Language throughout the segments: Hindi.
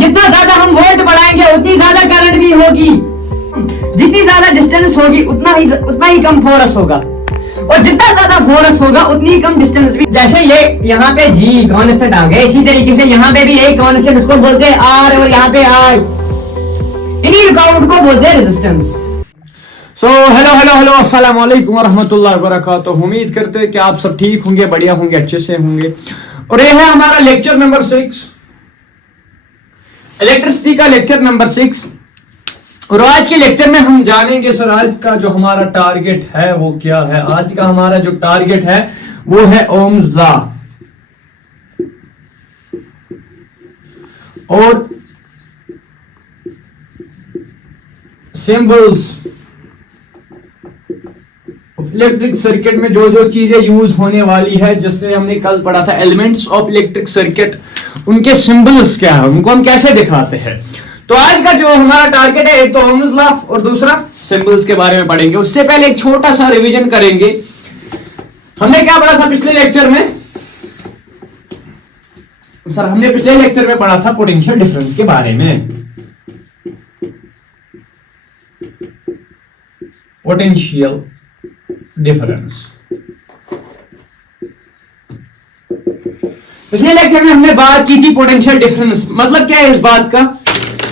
जितना ज्यादा हम वोल्ट बढ़ाएंगे उतनी ज्यादा करंट भी होगी। जितनी ज्यादा डिस्टेंस होगी उतना ही कम फोर्स होगा, और जितना ज्यादा फोर्स होगा उतनी ही कम डिस्टेंस भी। जैसे ये यहाँ पे जी कांस्टेंट आ गया, इसी तरीके से यहाँ पे भी एक कांस्टेंट, उसको बोलते हैं आर, और यहाँ पे आई, इन्हीं रुकावट को बोलते हैं रेजिस्टेंस। हेलो अस्सलाम वालेकुम वरहमतुल्लाहि वबरकातुहू। उम्मीद करते हैं कि आप सब ठीक होंगे, बढ़िया होंगे, अच्छे से होंगे। और ये है हमारा लेक्चर नंबर 6, इलेक्ट्रिसिटी का लेक्चर नंबर 6। और आज के लेक्चर में हम जानेंगे सर आज का जो हमारा टारगेट है वो क्या है। आज का हमारा जो टारगेट है वो है ओम्स लॉ और सिंबल्स इलेक्ट्रिक सर्किट में जो जो चीजें यूज होने वाली है, जैसे हमने कल पढ़ा था एलिमेंट्स ऑफ इलेक्ट्रिक सर्किट, उनके सिंबल्स क्या है, उनको हम कैसे दिखाते हैं। तो आज का जो हमारा टारगेट है, एक तो ओम्स लॉ और दूसरा सिंबल्स के बारे में पढ़ेंगे। उससे पहले एक छोटा सा रिवीजन करेंगे। हमने क्या पढ़ा था पिछले लेक्चर में? सर हमने पिछले लेक्चर में पढ़ा था पोटेंशियल डिफरेंस के बारे में। पोटेंशियल डिफरेंस पिछले लेक्चर में हमने बात की थी। पोटेंशियल डिफरेंस मतलब क्या है इस बात का?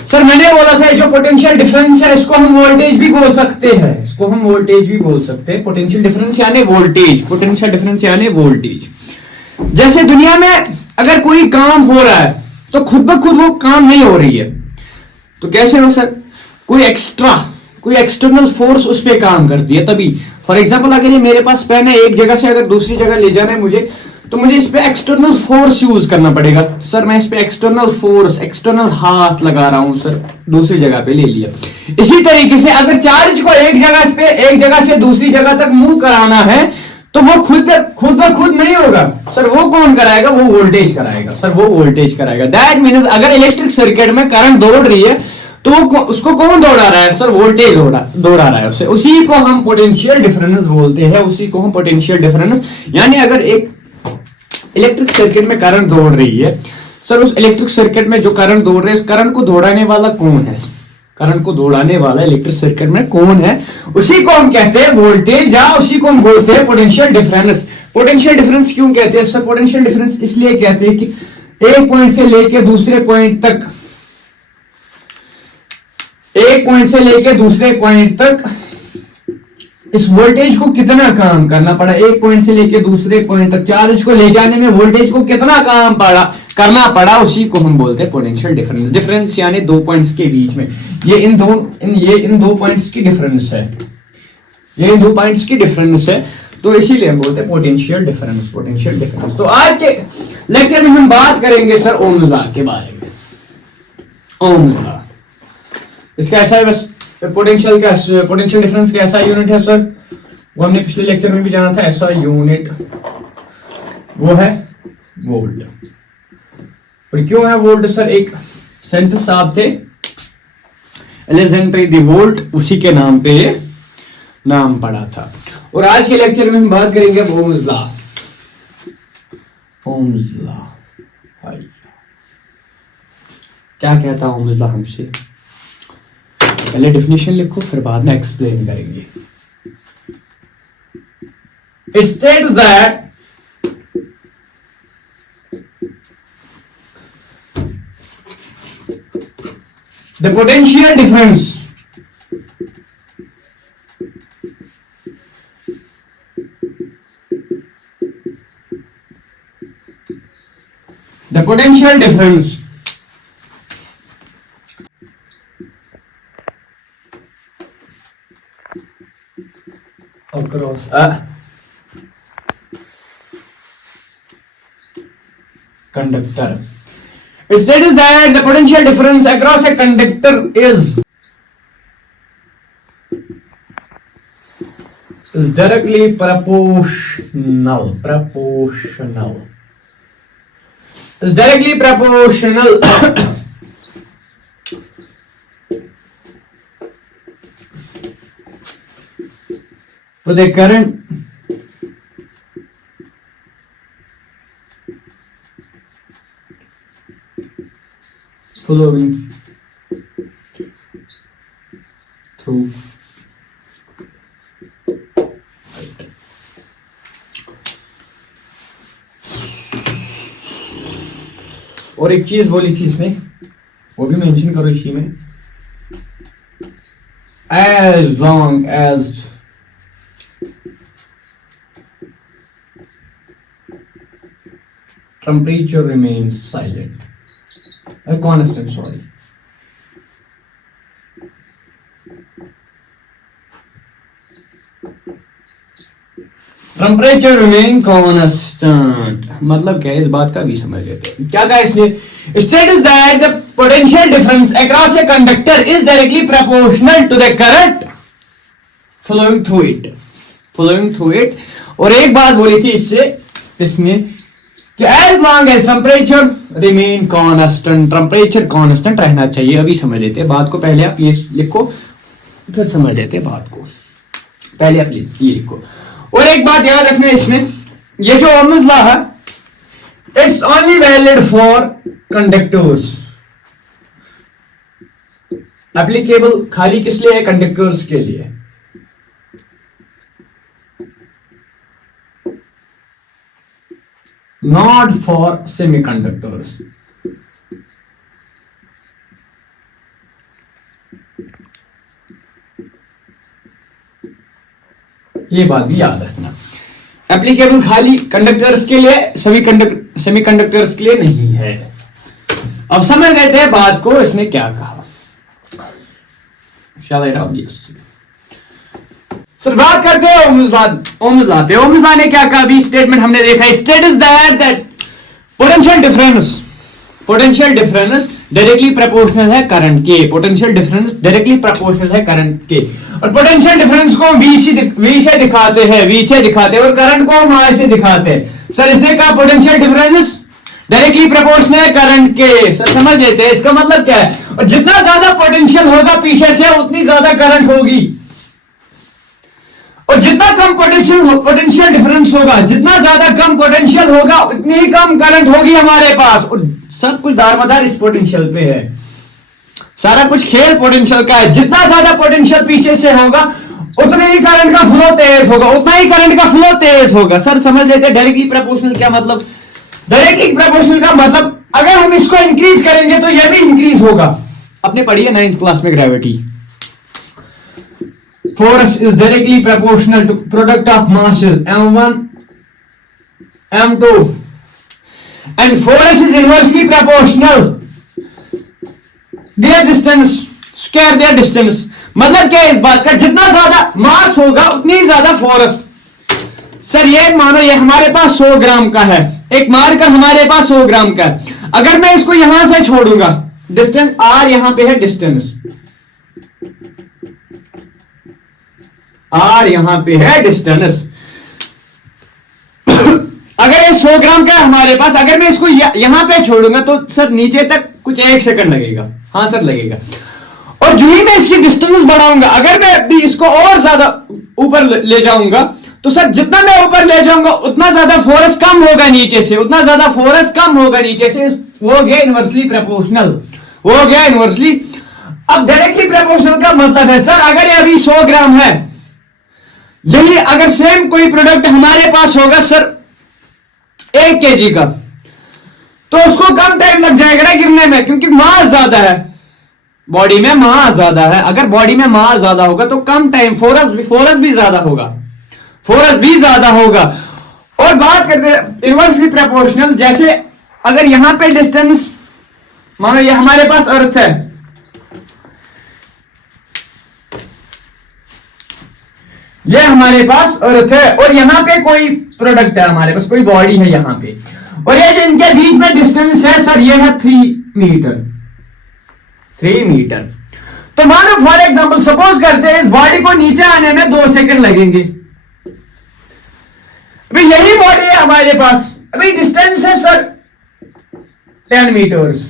सर मैंने बोला था जो पोटेंशियल डिफरेंस है इसको हम वोल्टेज भी बोल सकते हैं, इसको हम वोल्टेज भी बोल सकते हैं। पोटेंशियल डिफरेंस यानी वोल्टेज, पोटेंशियल डिफरेंस यानी वोल्टेज। जैसे दुनिया में अगर कोई काम हो रहा है तो खुद ब खुद वो काम नहीं हो रही है, तो कैसे हो सर? कोई एक्सटर्नल फोर्स उस पर काम करती है तभी। फॉर एग्जाम्पल अगर ये मेरे पास पेन है, एक जगह से अगर दूसरी जगह ले जाना है मुझे, तो मुझे इस पे एक्सटर्नल फोर्स यूज करना पड़ेगा। सर मैं इस पे एक्सटर्नल फोर्स, एक्सटर्नल हाथ लगा रहा हूं सर, दूसरी जगह पे ले लिया। इसी तरीके से अगर चार्ज को एक जगह से दूसरी जगह तक मूव कराना है तो वो खुद ब खुद नहीं होगा सर। वो कौन कराएगा? वो वोल्टेज कराएगा सर, वो वोल्टेज कराएगा। दैट मीन्स अगर इलेक्ट्रिक सर्किट में करंट दौड़ रही है तो उसको कौन दौड़ा रहा है सर? वोल्टेज दौड़ा रहा है उसी को हम पोटेंशियल डिफरेंस बोलते हैं, उसी को हम पोटेंशियल डिफरेंस। यानी अगर एक इलेक्ट्रिक सर्किट में करंट दौड़ रही है सर, उस इलेक्ट्रिक सर्किट में जो करंट दौड़ रही है, उस करंट को दौड़ाने वाला कौन है? करंट को दौड़ाने वाला इलेक्ट्रिक सर्किट में कौन है? उसी को हम कहते हैं वोल्टेज, या उसी को हम बोलते हैं पोटेंशियल डिफरेंस। पोटेंशियल डिफरेंस क्यों कहते हैं सर? पोटेंशियल डिफरेंस इसलिए कहते हैं कि एक पॉइंट से लेकर दूसरे पॉइंट तक, एक पॉइंट से लेकर दूसरे पॉइंट तक इस वोल्टेज को कितना काम करना पड़ा, एक पॉइंट से लेकर दूसरे पॉइंट तक चार्ज को ले जाने में वोल्टेज को कितना काम करना पड़ा, उसी को हम बोलते हैं पोटेंशियल डिफरेंस। डिफरेंस यानी दो पॉइंट्स के बीच में, ये इन दो पॉइंट्स की डिफरेंस है, ये इन दो पॉइंट्स की डिफरेंस है, तो इसीलिए हम बोलते हैं पोटेंशियल डिफरेंस, पोटेंशियल डिफरेंस। तो आज के लेक्चर में हम बात करेंगे सर ओम्स लॉ के बारे में। ओम्स लॉ इसका ऐसा है, बस पोटेंशियल डिफरेंस का ऐसा यूनिट है सर, वो हमने पिछले लेक्चर में भी जाना था। ऐसा यूनिट वो है वोल्ट। और क्यों है वोल्ट सर? एक सेंटेंस साहब थे एलेक्जेंड्री दी वोल्ट, उसी के नाम पे नाम पड़ा था। और आज के लेक्चर में हम बात करेंगे ओम्स लॉ। ओम्स लॉ क्या कहता है ओम्स लॉ हमसे? पहले डेफिनेशन लिखो, फिर बाद में एक्सप्लेन करेंगे। It states that the potential difference across a conductor. It states that the potential difference across a conductor is directly proportional. Is directly proportional to the current flowing through और एक चीज बोली थी इसमें, वो भी मेंशन करो इसी में, as long as temperature remains silent, constant, sorry. Temperature remain constant मतलब क्या है, इस बात का भी समझ लेते हैं। क्या कहा इसने? State is that the potential difference across a conductor is directly proportional to the current flowing through it. और एक बात बोली थी इसमें कि as long as temperature remain constant, temperature constant रहना चाहिए। अभी समझ लेते हैं बात को, पहले आप ये लिखो फिर समझ लेते हैं बात को। पहले आप ये लिखो। और एक बात याद रखना इसमें, ये जो ओम्स लॉ है it's only valid for conductors, applicable खाली किस लिए है? कंडक्टर्स के लिए। Not for semiconductors. ये बात भी याद रखना, एप्लीकेबल खाली कंडक्टर्स के लिए, सेमीकंडक्टर्स के लिए नहीं है। अब समझ गए थे बात को, इसने क्या कहा। सर बात करते हैं ओम्स लॉ ने क्या कहा? अभी स्टेटमेंट हमने देखा, state is that potential difference directly proportional है करंट के। पोटेंशियल डिफरेंस डायरेक्टली प्रोपोर्शनल है करंट के, और पोटेंशियल डिफरेंस को V से दिखाते हैं और करंट को हम I से दिखाते हैं। सर इसने कहा पोटेंशियल डिफरेंस डायरेक्टली प्रोपोर्शनल है करंट के। सर समझ लेते हैं इसका मतलब क्या है। और जितना ज्यादा पोटेंशियल होगा पीछे से उतनी ज्यादा करंट होगी, और जितना कम पोटेंशियल डिफरेंस होगा, जितना ज्यादा कम पोटेंशियल होगा उतनी ही कम करंट होगी हमारे पास। और सब कुछ दारमदार इस पोटेंशियल पे है, सारा कुछ खेल पोटेंशियल का है। जितना ज्यादा पोटेंशियल पीछे से होगा उतने ही करंट का फ्लो तेज होगा, उतना ही करंट का फ्लो तेज होगा। सर समझ लेते हैं डायरेक्टली प्रोपोर्शनल क्या मतलब। डायरेक्टली प्रोपोर्शनल का मतलब अगर हम इसको इंक्रीज करेंगे तो यह भी इंक्रीज होगा। आपने पढ़ी है 9th क्लास में gravity. Force is directly proportional to product of masses m1 m2 and force is inversely proportional their distance square their distance। मतलब क्या है इस बात का, जितना ज्यादा मास होगा उतनी ज्यादा फोर्स। सर ये मानो ये हमारे पास 100 ग्राम का है, एक मारकर हमारे पास 100 ग्राम का है। अगर मैं इसको यहां से छोड़ूंगा, डिस्टेंस r यहां पे है, डिस्टेंस R यहां पे है डिस्टेंस। अगर ये 100 ग्राम का है हमारे पास, अगर मैं इसको यहां पे छोड़ूंगा तो सर नीचे तक कुछ 1 सेकंड लगेगा। हाँ सर लगेगा। और जो ही मैं इसकी डिस्टेंस बढ़ाऊंगा, अगर मैं भी इसको और ज्यादा ऊपर ले जाऊंगा तो सर जितना मैं ऊपर ले जाऊंगा उतना ज्यादा फोर्स कम होगा नीचे से, उतना ज्यादा फोर्स कम होगा नीचे से। हो गया इनवर्सली प्रोपोर्शनल, हो गया इनवर्सली। अब डायरेक्टली प्रोपोर्शनल का मतलब है सर अगर ये अभी 100 ग्राम है, यही अगर सेम कोई प्रोडक्ट हमारे पास होगा सर 1 kg का, तो उसको कम टाइम लग जाएगा ना गिरने में, क्योंकि मास ज्यादा है, बॉडी में मास ज्यादा है। अगर बॉडी में मास ज्यादा होगा तो कम टाइम, फोर्स भी ज्यादा होगा, फोर्स भी ज्यादा होगा। और बात करते हैं इनवर्सली प्रोपोर्शनल, जैसे अगर यहां पे डिस्टेंस मानो ये हमारे पास अर्थ है, ये हमारे पास अर्थ है और यहां पे कोई प्रोडक्ट है हमारे पास, कोई बॉडी है यहां पे, और ये जो इनके बीच में डिस्टेंस है सर ये है 3 मीटर। 3 मीटर। तो मानो फॉर एग्जांपल सपोज करते हैं इस बॉडी को नीचे आने में 2 सेकंड लगेंगे। अभी यही बॉडी है हमारे पास, अभी डिस्टेंस है सर 10 मीटर्स।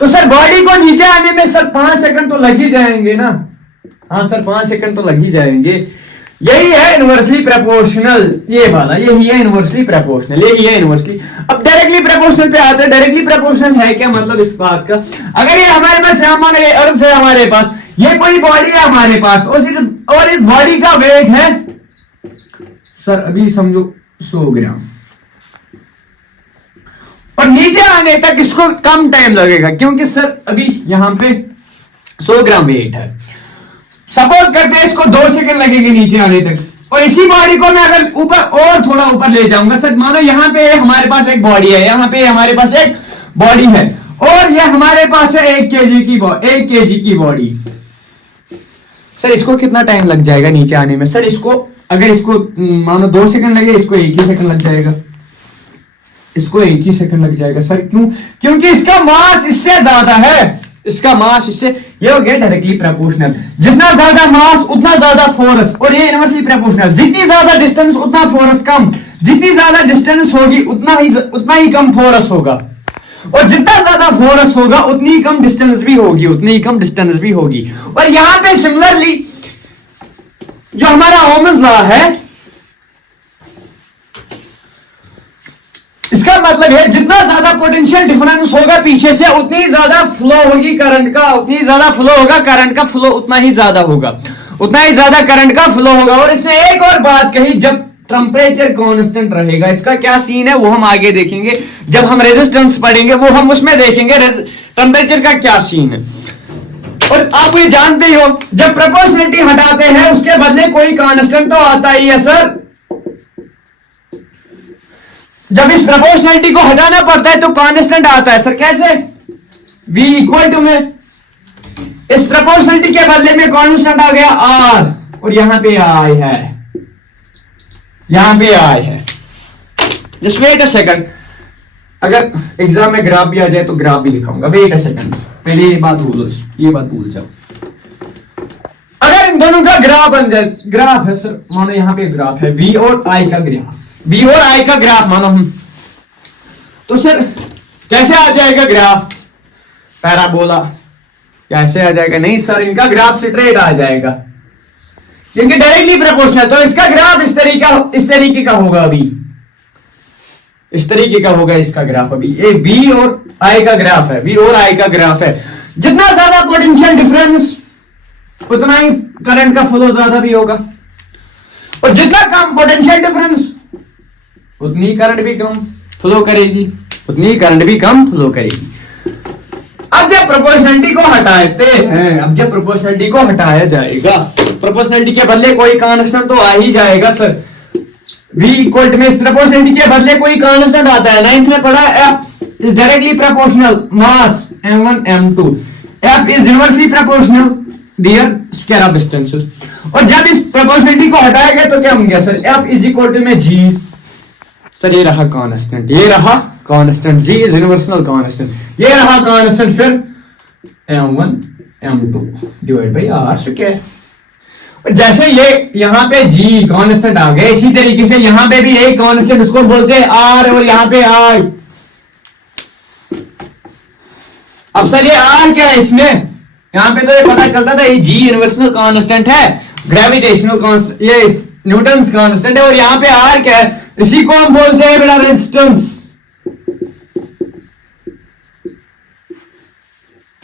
तो सर बॉडी को नीचे आने में सर 5 सेकंड तो लग ही जाएंगे ना। हाँ सर 5 सेकंड तो लग ही जाएंगे। यही है इनवर्सली प्रोपोर्शनल, ये वाला यही है इनवर्सली प्रोपोर्शनल, यही है इनवर्सली। अब डायरेक्टली प्रोपोर्शनल पे आते हैं। डायरेक्टली प्रोपोर्शनल है क्या मतलब इस बात का, अगर ये हमारे पास अर्थ है हमारे पास, ये कोई बॉडी है हमारे पास और इस बॉडी का वेट है सर अभी समझो 100 ग्राम, और नीचे आने तक इसको कम टाइम लगेगा क्योंकि सर अभी यहां पे 100 ग्राम वेट है। सपोज करते हैं इसको 2 सेकंड लगेंगे नीचे आने तक, और इसी बॉडी को मैं अगर ऊपर और थोड़ा ऊपर ले जाऊंगा सर, मानो यहां पे हमारे पास एक बॉडी है, यहां पे हमारे पास एक बॉडी है, और ये हमारे पास है 1 केजी की बॉडी। सर इसको कितना टाइम लग जाएगा नीचे आने में? सर इसको अगर इसको मानो 2 सेकंड लगे, इसको 1 ही सेकंड लग जाएगा, इसको 1 ही सेकंड लग जाएगा। सर क्यों? क्योंकि इसका मास इससे ज्यादा है, इसका मास इससे, ये हो गया डायरेक्टली प्रोपोर्शनल। जितना ज्यादा मास उतना ज्यादा फोर्स, और ये इनवर्सली प्रोपोर्शनल। जितनी ज्यादा डिस्टेंस उतना फोर्स कम, जितनी ज्यादा डिस्टेंस होगी उतना ही कम फोर्स होगा, और जितना ज्यादा फोर्स होगा उतनी ही कम डिस्टेंस भी होगी, उतनी ही कम डिस्टेंस भी होगी। और यहां पे सिमिलरली जो हमारा ओम्स लॉ है, इसका मतलब है जितना ज्यादा पोटेंशियल डिफरेंस होगा पीछे से, उतनी ज्यादा फ्लो होगी करंट का, उतनी ज्यादा फ्लो होगा करंट का, फ्लो उतना ही ज्यादा होगा, उतना ही ज्यादा करंट का फ्लो होगा। और इसने एक और बात कही, जब टेम्परेचर कांस्टेंट रहेगा, इसका क्या सीन है वो हम आगे देखेंगे, जब हम रेजिस्टेंस पढ़ेंगे वो हम उसमें देखेंगे टेम्परेचर का क्या सीन है। और आप ये जानते ही हो, जब प्रोपोर्शनलिटी हटाते हैं उसके बदले कोई कांस्टेंट तो आता ही है सर। जब इस प्रोपोर्शनलिटी को हटाना पड़ता है तो कांस्टेंट आता है सर, कैसे? V इक्वल टू में इस प्रोपोर्शनलिटी के बदले में कांस्टेंट आ गया R, और यहां पे I है, यहां पे I है। जस्ट वेट अ सेकंड, अगर एग्जाम में ग्राफ भी आ जाए तो ग्राफ भी लिखाऊंगा। वेट अ सेकंड, पहले ये बात भूलो, ये बात भूल जाओ। अगर इन दोनों का ग्राफ बन जाए, ग्राफ है सर, मानो यहां पे ग्राफ है V और I का ग्राफ, V और I का ग्राफ मानो हम, तो सर कैसे आ जाएगा ग्राफ? पैराबोला कैसे आ जाएगा? नहीं सर, इनका ग्राफ स्ट्रेट आ जाएगा क्योंकि डायरेक्टली प्रोपोर्शनल। तो इसका ग्राफ इस तरीके का होगा, अभी इस तरीके का होगा इसका ग्राफ। अभी ये V और I का ग्राफ है, V और I का ग्राफ है। जितना ज्यादा पोटेंशियल डिफरेंस उतना ही करंट का फ्लो ज्यादा भी होगा, और जितना कम पोटेंशियल डिफरेंस उतनी करंट भी कम फ्लो करेगी, उतनी करंट भी कम फ्लो करेगी। अब जब प्रोपोर्शनलिटी को हटाते हैं, अब जब प्रोपोर्शनलिटी को हटाया जाएगा, प्रोपोर्शनलिटी के बदले कोई कांस्टेंट तो आ ही जाएगा सर। V इक्वल टू में इस प्रोपोर्शनलिटी के बदले कोई कांस्टेंट आता है, 9th में पढ़ा, F is directly proportional mass m1 m2, F is inversely proportional their square of distances. और जब इस प्रोपोर्शनलिटी को हटाया गया तो क्या हो गया sir? F is equal to में G, सर ये रहा कांस्टेंट, ये रहा constant, G is universal constant, ये रहा कांस्टेंट, फिर m1 m2 divide by r square. और जैसे ये यहां पे G कांस्टेंट आ गए, इसी तरीके से यहां पे भी एक कांस्टेंट, उसको बोलते हैं r, और यहां पे I। अब सर ये r क्या है इसमें? यहां पे तो ये पता चलता था ये G यूनिवर्सल कांस्टेंट है, ग्रेविटेशनल कांस्टेंट, ये न्यूटन्स कांस्टेंट है, और यहां पे r क्या है? इसी को हम बोलते हैं बेटा रेजिस्टेंस,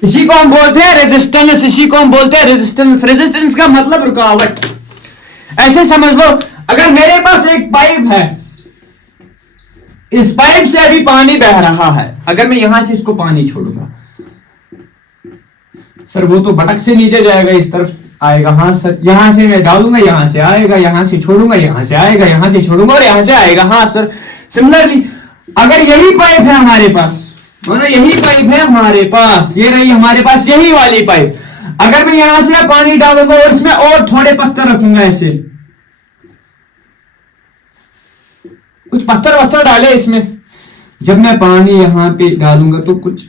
इसी को हम बोलते हैं रेजिस्टेंस, इसी को हम बोलते हैं रेजिस्टेंस। रेजिस्टेंस का मतलब रुकावट। ऐसे समझ लो, अगर मेरे पास एक पाइप है, इस पाइप से अभी पानी बह रहा है, अगर मैं यहां से इसको पानी छोड़ूंगा सर, वो तो भटक से नीचे जाएगा, इस तरफ आएगा। हाँ सर, यहां से मैं डालूंगा, यहां से आएगा, यहां से छोड़ूंगा, यहां से आएगा, यहां से छोड़ूंगा और यहां से आएगा। हाँ सर, सिमिलरली अगर यही पाइप है हमारे पास, यही पाइप है हमारे पास, ये रही हमारे पास यही वाली पाइप, अगर मैं यहां से पानी डालूंगा और इसमें और थोड़े पत्थर रखूंगा, ऐसे कुछ पत्थर डाले इसमें, जब मैं पानी यहां पे डालूंगा तो कुछ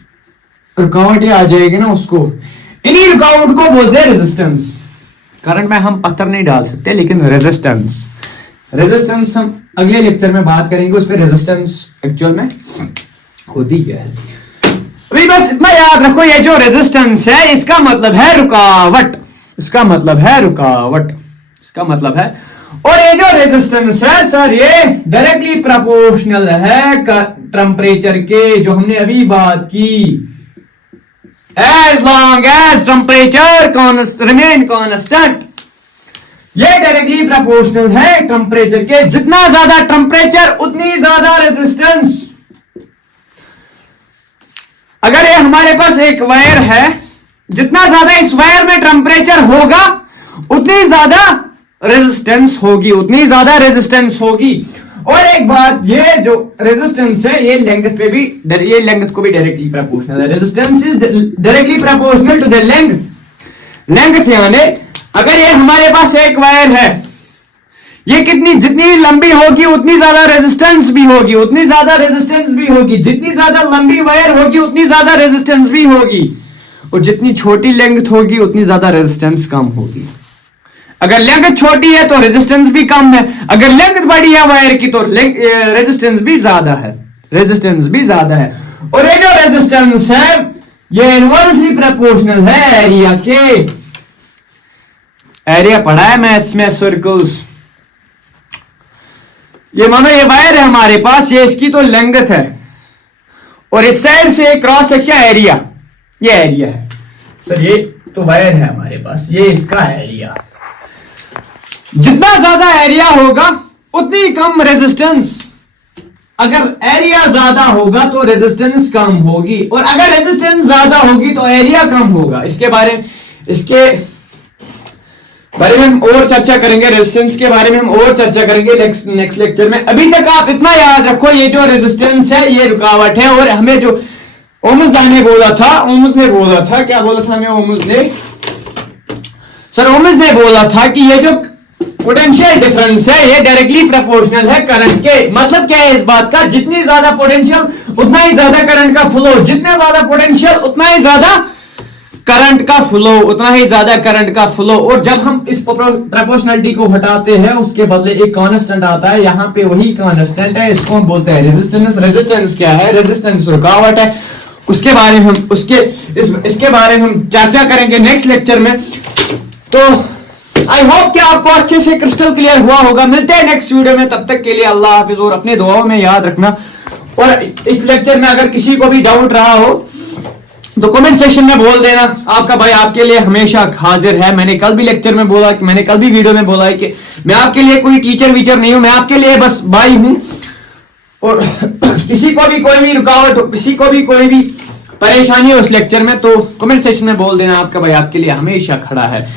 रुकावटें आ जाएगी ना, उसको, इन्हीं रुकावट को बोलते हैं रेजिस्टेंस। करंट में हम पत्थर नहीं डाल सकते, लेकिन रेजिस्टेंस, रेजिस्टेंस हम अगले लेक्चर में बात करेंगे, उस पर रेजिस्टेंस एक्चुअल में होती क्या है। अभी बस इतना याद रखो, ये जो रेजिस्टेंस है इसका मतलब है रुकावट, इसका मतलब है रुकावट, इसका मतलब है और ये जो रेजिस्टेंस है सर ये डायरेक्टली प्रोपोर्शनल है टेम्परेचर के, जो हमने अभी बात की। As long as temperature remain constant, ये डायरेक्टली प्रोपोर्शनल है टेम्परेचर के। जितना ज्यादा टेम्परेचर उतनी ज्यादा रेजिस्टेंस। अगर ये हमारे पास एक वायर है, जितना ज्यादा इस वायर में टेम्परेचर होगा उतनी ज्यादा रेजिस्टेंस होगी, उतनी ज्यादा रेजिस्टेंस होगी। और एक बात, ये जो रेजिस्टेंस है ये लेंथ पे भी, ये लेंथ को भी डायरेक्टली प्रोपोर्शनल है। Resistance is directly proportional to the length. Length यानी अगर ये हमारे पास एक वायर है, ये जितनी लंबी होगी उतनी ज्यादा रेजिस्टेंस भी होगी, उतनी ज्यादा रेजिस्टेंस भी होगी। जितनी ज्यादा लंबी वायर होगी उतनी ज्यादा रेजिस्टेंस भी होगी, और जितनी छोटी लेंथ होगी उतनी ज्यादा रेजिस्टेंस कम होगी। अगर लेंथ छोटी है तो रेजिस्टेंस भी कम है, अगर लेंथ बड़ी है वायर की तो रेजिस्टेंस भी ज्यादा है, रेजिस्टेंस भी ज्यादा है। और ये जो रेजिस्टेंस है ये इनवर्सली प्रोपोर्शनल है एरिया के। एरिया पढ़ा है मैथ्स में, सर्कल्स। ये मानो ये वायर है हमारे पास, ये इसकी तो लेंथ है, और इस साइड से क्रॉस सेक्शन एरिया, ये एरिया है सर। ये तो वायर है हमारे पास, ये इसका एरिया। जितना ज्यादा एरिया होगा उतनी कम रेजिस्टेंस। अगर एरिया ज्यादा होगा तो रेजिस्टेंस कम होगी, और अगर रेजिस्टेंस ज्यादा होगी तो एरिया कम होगा। इसके बारे में हम और चर्चा करेंगे, रेजिस्टेंस के बारे में हम और चर्चा करेंगे नेक्स्ट लेक्चर में। अभी तक आप इतना याद रखो, ये जो रेजिस्टेंस है ये रुकावट है। और हमें जो ओम्स ने बोला था, क्या बोला था हमें ओम्स ने? सर ओम्स ने बोला था कि ये जो पोटेंशियल डिफरेंस है ये डायरेक्टली प्रोपोर्शनल है करंट के। मतलब क्या है इस बात का? जितनी ज्यादा पोटेंशियल उतना ही ज्यादा करंट का फ्लो, जितना ज्यादा पोटेंशियल उतना ही ज्यादा करंट का फ्लो, उतना ही ज्यादा करंट का फ्लो। और जब हम इस प्रोपोर्शनलिटी को हटाते हैं उसके बदले एक कांस्टेंट आता है, यहां पे वही कांस्टेंट है, इसको हम बोलते हैं रेजिस्टेंस। रेजिस्टेंस क्या है? रेजिस्टेंस रुकावट है। उसके बारे में हम इसके बारे में हम चर्चा करेंगे नेक्स्ट लेक्चर में। तो आई होप कि आपको अच्छे से क्रिस्टल क्लियर हुआ होगा। मिलते हैं नेक्स्ट वीडियो में, तब तक के लिए अल्लाह हाफिज, और अपने दुआओं में याद रखना। और इस लेक्चर में अगर किसी को भी डाउट रहा हो तो कमेंट सेक्शन में बोल देना। आपका भाई आपके लिए हमेशा हाजिर है। मैंने कल भी लेक्चर में बोला कि, मैंने कल भी वीडियो में बोला है कि मैं आपके लिए कोई टीचर वीचर नहीं हूं, मैं आपके लिए बस भाई हूं। और किसी को भी कोई भी रुकावट हो, किसी को भी कोई भी परेशानी हो इस लेक्चर में, तो कमेंट सेक्शन में बोल देना। आपका भाई आपके लिए हमेशा खड़ा है।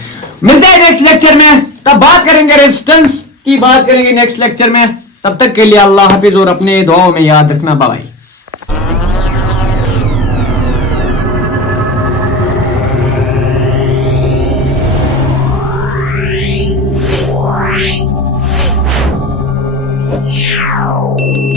मिलते हैं नेक्स्ट लेक्चर में, तब बात करेंगे रेजिस्टेंस की, बात करेंगे नेक्स्ट लेक्चर में। तब तक के लिए अल्लाह हाफिज, और अपने दुआओं में याद रखना। बाय। Wow.